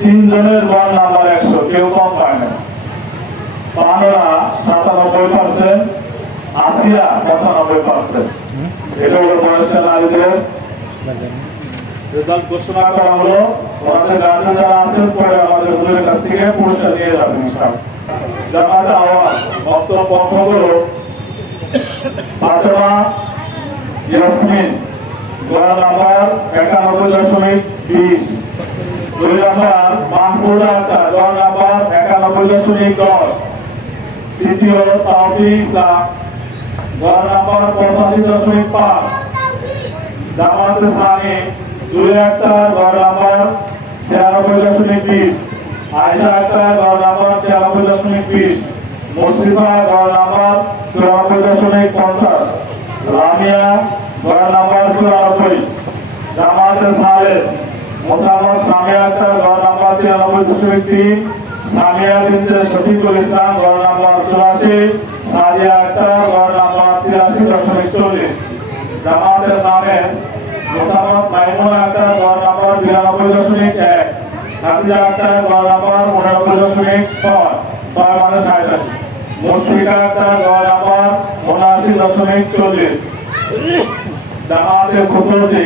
তিনজনের গড় নাম্বার একশো, কেউ কম পায় না। পানোরা সাতানব্বই পার্সেন্ট আসিয়া পঁচানব্বই পার্সেন্ট এটা হলো বয়স্ক নারীদের রেজাল্ট ঘোষণা নাম্বার একানব্বই দশমিক বিশ দুই নাম্বার মাহফুজা আক্তার গোড়া নাম্বার একানব্বই দশমিক দশ তৃতীয় তাওফি ইসলাম গোড়া নাম্বার পঁচাশি দশমিক পাঁচ। জামাত ইসলামী জুড়ে আক্তার গড় নাম্বার ছিয়ানব্বই দশমিক বিশ। আয়সা সামিয়া বিনতে শফিকুল ইসলাম গড় নাম্বার চুরাশি। সাদিয়া আক্তার গড় নাম্বার তিরাশি দশমিক চল্লিশ। জামাতের নামে মোসাম্মদ মাইমুন আক্তার গড় নাম্বার বিরানব্বই দশমিক এক। হাফিজা আক্তার গড় নাম্বার উনানব্বই দশমিক ছয়। ছয় মানে ষাট মুশফিকা আক্তার গড় নাম্বার উনআশি দশমিক চল্লিশ। জামাতের খুশি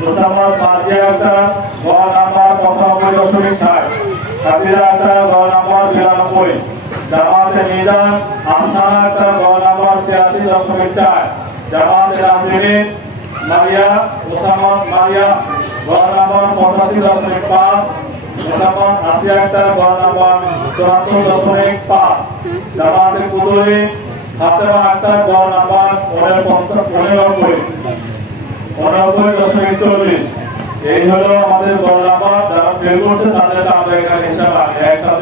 মোসাম্মদ মাজিয়া আক্তার গড় নাম্বার পঁচানব্বই দশমিক ষাট। হাফিজা আক্তার ছিয়াশি দশমিক চার। জামাতে পঁচাশি দশমিক পাঁচ। নাম্বার চুয়াত্তর দশমিক পাঁচ। জামাতে কুদুরি ফাতেমা আক্তার গড় নাম্বার পনেরোব্বই উননব্বই দশমিক চল্লিশ। এই হলো আমাদের গড় নাম্বার যারা ফেল করছে তাদেরকে আমরা এখানে হিসাব আনি এক সাবজেক্টে ফেল করছে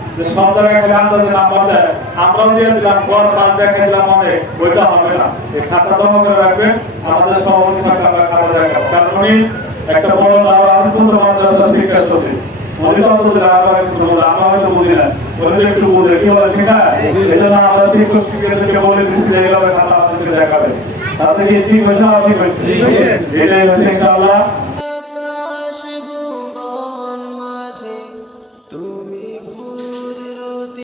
যে সব জায়গায় খালি আন্দাজে নাম্বার দেয় আমরাও দিয়ে দিলাম গড় পাঁচ দেখা দিলাম মানে ওইটা হবে না। এই খাতা জমা করে রাখবেন আমাদের সভাপতি আমরা খাতা দেখাবো। কারণ উনি একটা বড় লাভ আজপত্র মাদ্রাসা শিক্ষা আপনাদেরকে দেখাবে। তাতে কি ঠিক হয়েছে ঠিক হয়েছে? হচ্ছে ইনশাআল্লাহ।